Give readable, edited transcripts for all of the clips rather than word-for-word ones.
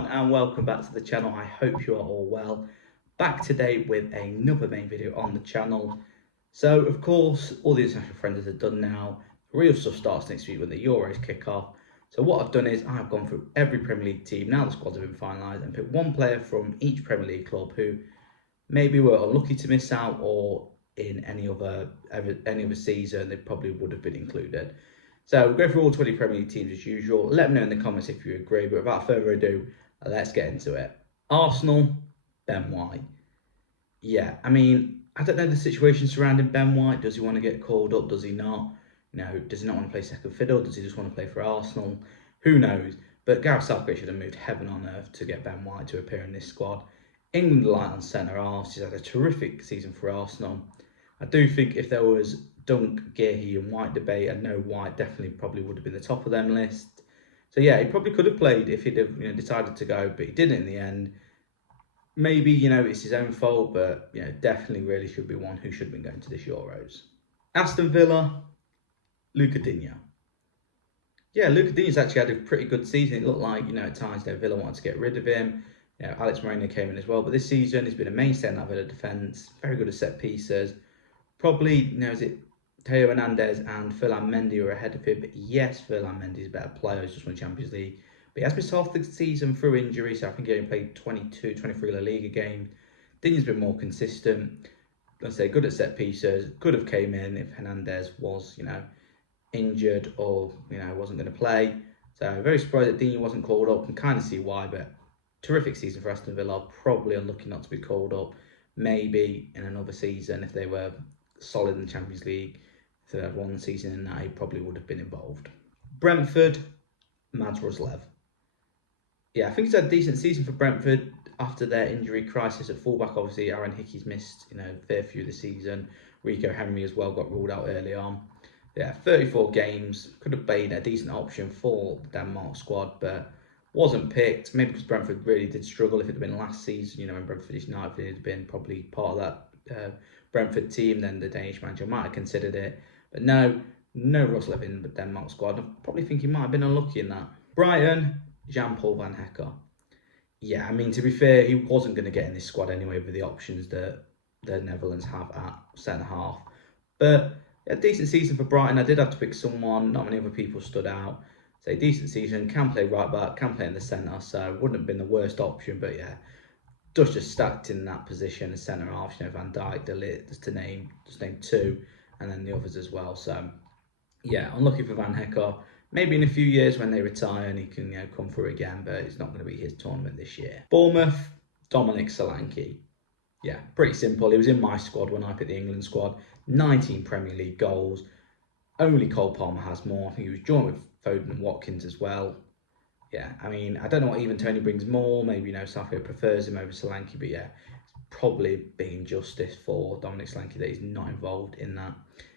everyone and welcome back to the channel. I hope you are all well. Back today with another main video on the channel. So of course all the international friendlies are done now. The real stuff starts next week when the Euros kick off. So what I've done is I've gone through every Premier League team, now the squads have been finalised, and picked one player from each Premier League club who maybe were unlucky to miss out, or in any other season they probably would have been included. So we'll go through all 20 Premier League teams as usual. Let me know in the comments if you agree, but without further ado, let's get into it. Arsenal, Ben White. Yeah, I mean, I don't know the situation surrounding Ben White. Does he want to get called up? Does he not? Does he not want to play second fiddle? Does he just want to play for Arsenal? Who knows? But Gareth Southgate should have moved heaven on earth to get Ben White to appear in this squad. England light on centre half. He's had a terrific season for Arsenal. I do think if there was Dunk, Gearhey and White debate, I know White definitely probably would have been the top of them list. So yeah, he probably could have played if he'd have decided to go, but he didn't in the end. Maybe it's his own fault, but definitely really should be one who should have been going to this Euros. Aston Villa, Luca Digne. Yeah, Luca Digne's actually had a pretty good season. It looked like at times Villa wanted to get rid of him. Alex Moreno came in as well, but this season he's been a mainstay in that Villa defence. Very good at set pieces. Probably, is it Teo Hernandez and Ferland Mendy are ahead of him? But yes, Ferland Mendy is a better player. He's just won Champions League. But he has missed half the season through injury, so I think he only played 22, 23 La Liga games. Digne's been more consistent. Let's say good at set pieces. Could have came in if Hernandez was, injured or, wasn't going to play. So very surprised that Digne wasn't called up. Can kind of see why, but terrific season for Aston Villa. Probably unlucky not to be called up. Maybe in another season if they were solid in the Champions League, if they had won the season in that, he probably would have been involved. Brentford, Mads Roerslev. Yeah, I think he's had a decent season for Brentford after their injury crisis at fullback. Obviously, Aaron Hickey's missed a fair few of the season. Rico Henry as well got ruled out early on. Yeah, 34 games, could have been a decent option for the Denmark squad, but wasn't picked. Maybe because Brentford really did struggle. If it had been last season, when Brentford United, if it had been probably part of that Brentford team, then the Danish manager might have considered it. But no Roerslev in the Denmark squad. I probably think he might have been unlucky in that. Brighton, Jean-Paul Van Hecke. Yeah, I mean, to be fair, he wasn't going to get in this squad anyway with the options that the Netherlands have at centre-half. But a decent season for Brighton. I did have to pick someone. Not many other people stood out. So decent season, can play right back, can play in the centre, so wouldn't have been the worst option, but yeah, just stacked in that position as centre half. Van Dijk, De Ligt, just name two, and then the others as well. So yeah, unlucky for Van Hecke. Maybe in a few years when they retire and he can come through again, but it's not going to be his tournament this year. Bournemouth, Dominic Solanke. Yeah, pretty simple. He was in my squad when I picked the England squad. 19 Premier League goals. Only Cole Palmer has more. I think he was joined with Foden and Watkins as well. Yeah, I mean, I don't know what even Tony brings more. Maybe Southgate prefers him over Solanke, but yeah, it's probably a big injustice for Dominic Solanke that he's not involved in that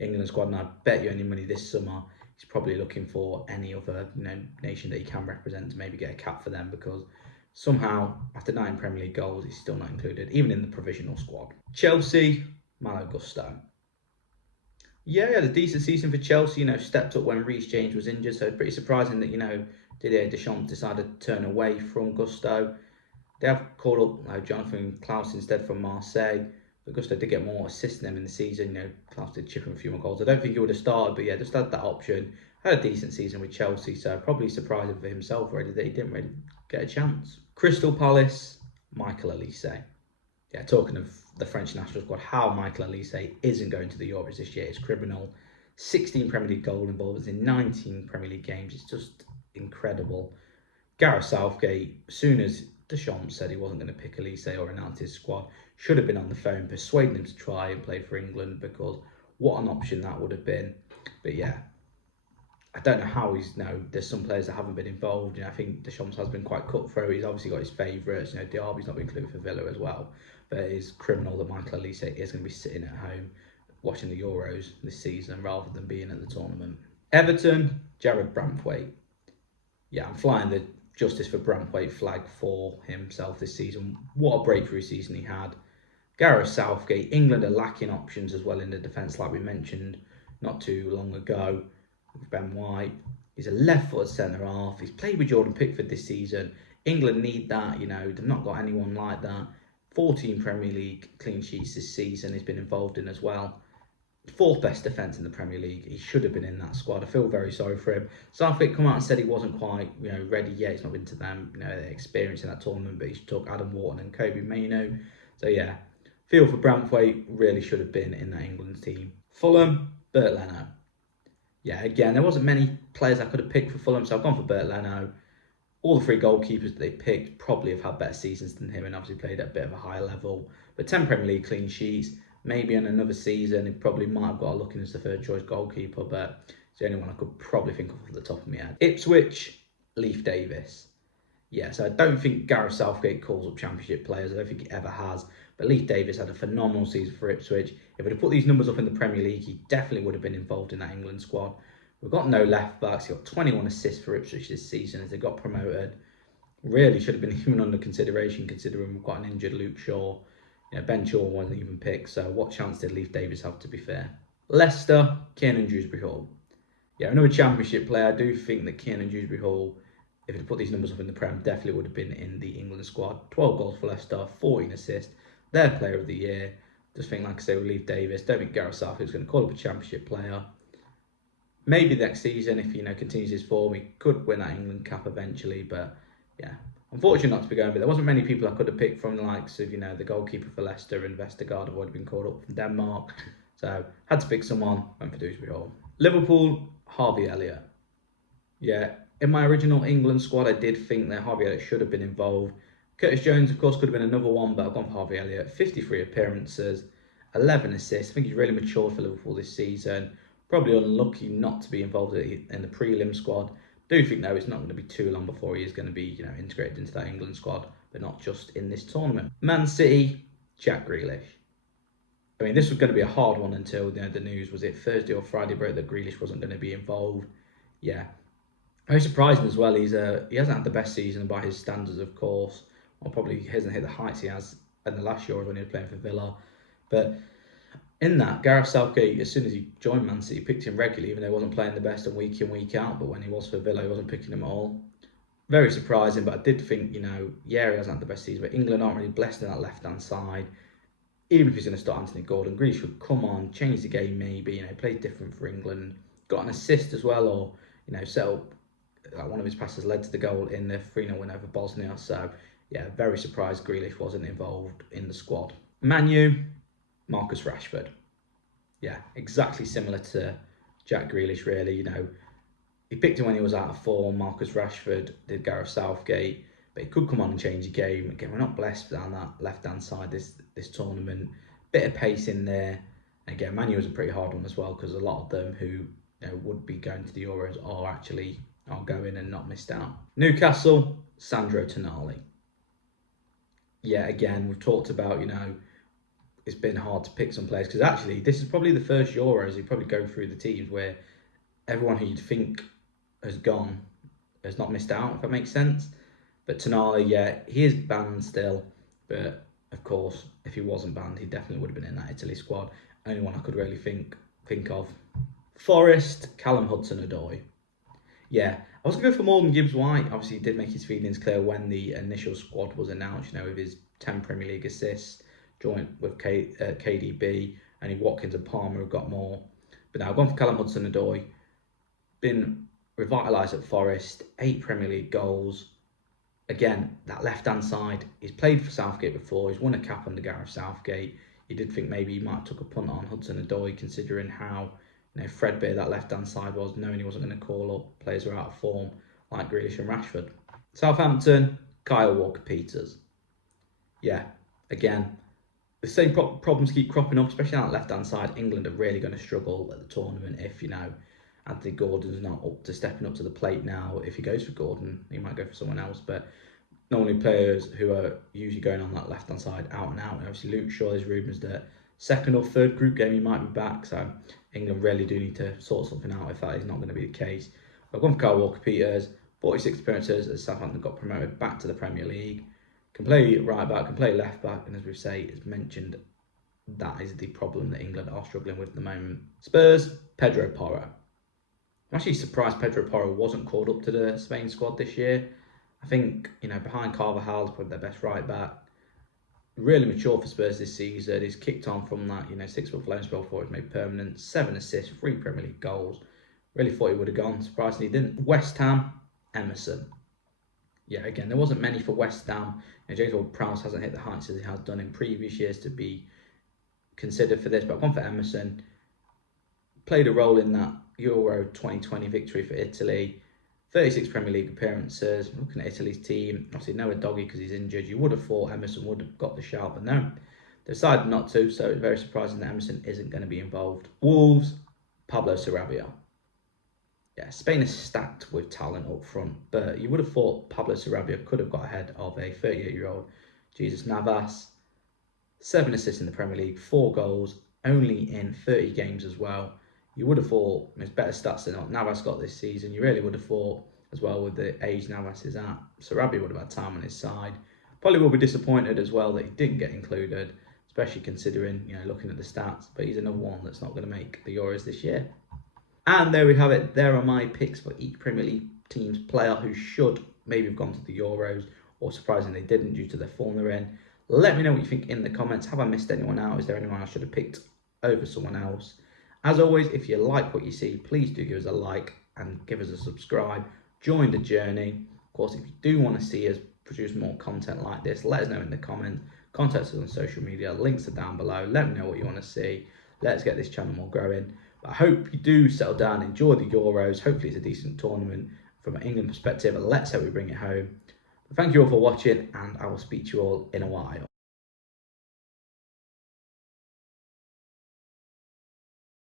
England squad. And I bet you any money this summer he's probably looking for any other nation that he can represent to maybe get a cap for them, because somehow after 9 Premier League goals he's still not included, even in the provisional squad. Chelsea, Malo Gusto. Yeah, he had a decent season for Chelsea, stepped up when Reece James was injured, so it's pretty surprising that, Didier Deschamps decided to turn away from Gusto. They have called up Jonathan Klaus instead from Marseille, but Gusto did get more assists than him in the season. Klaus did chip him a few more goals. I don't think he would have started, but yeah, just had that option. Had a decent season with Chelsea, so probably surprising for himself already that he didn't really get a chance. Crystal Palace, Michael Elise. Yeah, talking of the French national squad, how Michael Elise isn't going to the Euros this year is criminal. 16 Premier League goal involvements in 19 Premier League games. It's just incredible. Gareth Southgate, as soon as Deschamps said he wasn't going to pick Elise or announce his squad, should have been on the phone persuading him to try and play for England, because what an option that would have been. But yeah, I don't know how he's there's some players that haven't been involved. I think Deschamps has been quite cutthroat. He's obviously got his favourites. Diaby's not been included for Villa as well. But it is criminal that Michael Elise is going to be sitting at home watching the Euros this season rather than being at the tournament. Everton, Jared Branthwaite. Yeah, I'm flying the justice for Branthwaite flag for himself this season. What a breakthrough season he had. Gareth Southgate, England are lacking options as well in the defence, like we mentioned not too long ago with Ben White. He's a left-footed centre-half. He's played with Jordan Pickford this season. England need that, they've not got anyone like that. 14 Premier League clean sheets this season he's been involved in as well. Fourth best defence in the Premier League. He should have been in that squad. I feel very sorry for him. Southgate come out and said he wasn't quite, ready yet. He's not been to them, the experience in that tournament, but he's took Adam Wharton and Kobe Mainoo. So yeah, feel for Branthwaite, really should have been in that England team. Fulham, Bert Leno. Yeah, again, there wasn't many players I could have picked for Fulham, so I've gone for Bert Leno. All the three goalkeepers that they picked probably have had better seasons than him and obviously played at a bit of a higher level. But 10 Premier League clean sheets, maybe in another season, he probably might have got a look in as the third choice goalkeeper, but it's the only one I could probably think of off the top of my head. Ipswich, Leif Davis. Yeah, so I don't think Gareth Southgate calls up Championship players. I don't think he ever has. But Leif Davis had a phenomenal season for Ipswich. If we'd have put these numbers up in the Premier League, he definitely would have been involved in that England squad. We've got no left backs. He's got 21 assists for Ipswich this season as they got promoted. Really should have been even under consideration considering we've got an injured Luke Shaw. Ben Shaw wasn't even picked, so what chance did Leif Davis have, to be fair? Leicester, Kiernan Dewsbury-Hall. Yeah, another Championship player. I do think that Kiernan Dewsbury-Hall, if he'd put these numbers up in the Prem, definitely would have been in the England squad. 12 goals for Leicester, 14 assists. Their player of the year. Just think, like I say, with Leif Davis, don't think Gareth Southgate's going to call up a Championship player. Maybe next season, if continues his form, he could win that England cap eventually. But yeah, unfortunate not to be going. But there wasn't many people I could have picked from the likes of the goalkeeper for Leicester and Vestergaard have already been called up from Denmark. So had to pick someone. Went for Dewsbury Hall. Liverpool, Harvey Elliott. Yeah, in my original England squad, I did think that Harvey Elliott should have been involved. Curtis Jones, of course, could have been another one, but I've gone for Harvey Elliott. 53 appearances, 11 assists. I think he's really matured for Liverpool this season. Probably unlucky not to be involved in the prelim squad. Do think, though, it's not going to be too long before he is going to be integrated into that England squad, but not just in this tournament. Man City, Jack Grealish. I mean, this was going to be a hard one until the news, was it Thursday or Friday, broke that Grealish wasn't going to be involved. Yeah, very surprising as well. He hasn't had the best season by his standards, of course, or probably hasn't hit the heights he has in the last year when he was playing for Villa. But in that, Gareth Southgate, as soon as he joined Man City, picked him regularly, even though he wasn't playing the best and week in, week out. But when he was for Villa, he wasn't picking him at all. Very surprising, but I did think, he hasn't had the best season, but England aren't really blessed in that left-hand side. Even if he's going to start Anthony Gordon, Grealish would come on, change the game maybe, play different for England. Got an assist as well, or, set up, one of his passes led to the goal in the 3-0 win over Bosnia. So, yeah, very surprised Grealish wasn't involved in the squad. Man U, Marcus Rashford. Yeah, exactly similar to Jack Grealish, really. He picked him when he was out of form. Marcus Rashford did Gareth Southgate, but he could come on and change the game. Again, we're not blessed down that left-hand side this tournament. Bit of pace in there. Again, Man U was a pretty hard one as well because a lot of them who would be going to the Euros are going and not missed out. Newcastle, Sandro Tonali. Yeah, again, we've talked about, it's been hard to pick some players because actually this is probably the first Euros you probably go through the teams where everyone who you'd think has gone has not missed out, if that makes sense. But Tonali, yeah, he is banned still, but of course, if he wasn't banned, he definitely would have been in that Italy squad. Only one I could really think of. Forest, Callum Hudson-Odoi. Yeah, I was going to go for Morgan Gibbs-White. Obviously, he did make his feelings clear when the initial squad was announced, with his 10 Premier League assists, joint with KDB, and Watkins and Palmer have got more. But now I've gone for Callum Hudson-Odoi. Been revitalised at Forest, 8 Premier League goals. Again, that left-hand side, he's played for Southgate before. He's won a cap under Gareth Southgate. You did think maybe he might have took a punt on Hudson-Odoi, considering how threadbare that left-hand side was, knowing he wasn't going to call up players who are out of form like Grealish and Rashford. Southampton, Kyle Walker-Peters. Yeah, again, the same problems keep cropping up, especially on that left-hand side. England are really going to struggle at the tournament if, Anthony Gordon's not up to stepping up to the plate now. If he goes for Gordon, he might go for someone else, but normally players who are usually going on that left-hand side out and out. And obviously Luke Shaw, there's rumours that second or third group game he might be back, so England really do need to sort something out if that is not going to be the case. I've gone for Kyle Walker-Peters, 46 appearances as Southampton got promoted back to the Premier League. Can play right back, can play left back, and as we say, as mentioned, that is the problem that England are struggling with at the moment. Spurs, Pedro Porro. I'm actually surprised Pedro Porro wasn't called up to the Spain squad this year. I think, behind Carvajal, probably their best right back. Really mature for Spurs this season. He's kicked on from that, 6 month loan spell before he's made permanent. 7 assists, 3 Premier League goals. Really thought he would have gone. Surprisingly, he didn't. West Ham, Emerson. Yeah, again, there wasn't many for West Ham. James Ward-Prowse hasn't hit the heights as he has done in previous years to be considered for this, but I've gone for Emerson. Played a role in that Euro 2020 victory for Italy. 36 Premier League appearances. Looking at Italy's team, obviously no Doggy because he's injured. You would have thought Emerson would have got the shout, but no. They decided not to, so it's very surprising that Emerson isn't going to be involved. Wolves, Pablo Sarabia. Yeah, Spain is stacked with talent up front, but you would have thought Pablo Sarabia could have got ahead of a 38-year-old Jesus Navas. 7 assists in the Premier League, 4 goals, only in 30 games as well. You would have thought it's better stats than what Navas got this season. You really would have thought, as well, with the age Navas is at, Sarabia would have had time on his side. Probably will be disappointed as well that he didn't get included, especially considering, looking at the stats. But he's another one that's not going to make the Euros this year. And there we have it. There are my picks for each Premier League team's player who should maybe have gone to the Euros, or surprisingly they didn't due to the form they're in. Let me know what you think in the comments. Have I missed anyone out? Is there anyone I should have picked over someone else? As always, if you like what you see, please do give us a like and give us a subscribe. Join the journey. Of course, if you do want to see us produce more content like this, let us know in the comments. Contact us on social media. Links are down below. Let me know what you want to see. Let's get this channel more growing. But I hope you do settle down, enjoy the Euros. Hopefully it's a decent tournament from an England perspective. Let's hope we bring it home. But thank you all for watching, and I will speak to you all in a while.